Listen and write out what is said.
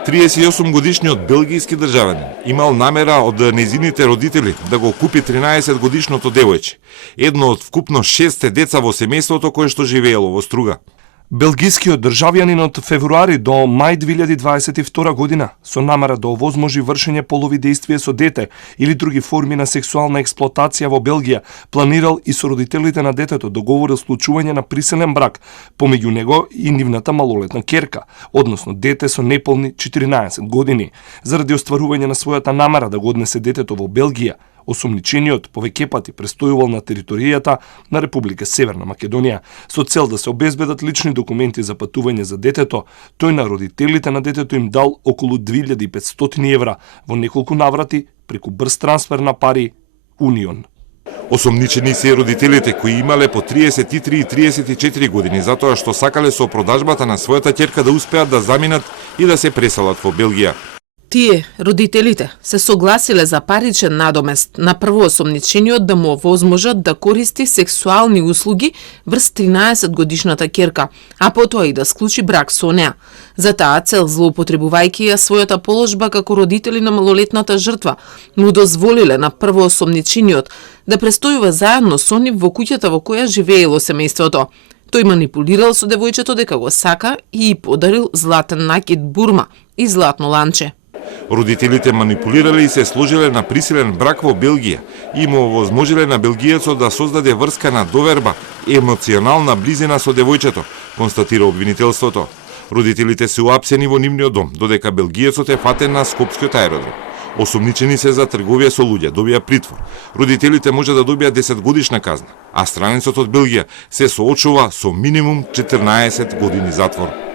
38-годишниот белгијски државјанин имал намера од нејзините родители да го купи 13-годишното девојче, едно од вкупно 6 деца во семејството кое што живеело во Струга. Белгискиот државјанин од февруари до мај 2022 година со намера да овозможи вршење полови дејствие со дете или други форми на сексуална експлоатација во Белгија, планирал и со родителите на детето договорил склучување на приселен брак помеѓу него и нивната малолетна ќерка, односно дете со неполни 14 години, заради остварување на својата намера да го однесе детето во Белгија. Осомничениот повеќе пати престојувал на територијата на Република Северна Македонија со цел да се обезбедат лични документи за патување за детето. Тој на родителите на детето им дал околу 2500 евра во неколку наврати преку брз трансфер на пари Унион. Осомничени се и родителите кои имале по 33 и 34 години затоа што сакале со продажбата на својата ќерка да успеат да заминат и да се преселат во Белгија. Тие, родителите, се согласиле за паричен надомест на првоосомничениот да му овозможат да користи сексуални услуги врз 13-годишната ќерка, а потоа и да склучи брак со неа. За таа цел, злоупотребувајќи ја својата положба како родители на малолетната жртва, му дозволиле на првоосомничениот да престојува заедно со нив во куќата во која живеело семејството. Тој манипулирал со девојчето дека го сака и подарил златен накид бурма и златно ланче. Родителите манипулирале и се сложиле на присилен брак во Белгија и му овозможиле на белгиецот да создаде врска на доверба и емоционална близина со девојчето, констатира обвинителството. Родителите се уапсени во нивниот дом, додека белгиецот е фатен на Скопскиот аеродром. Осомничени се за трговија со луѓе, добија притвор. Родителите може да добијат 10 годишна казна, а странецот од Белгија се соочува со минимум 14 години затвор.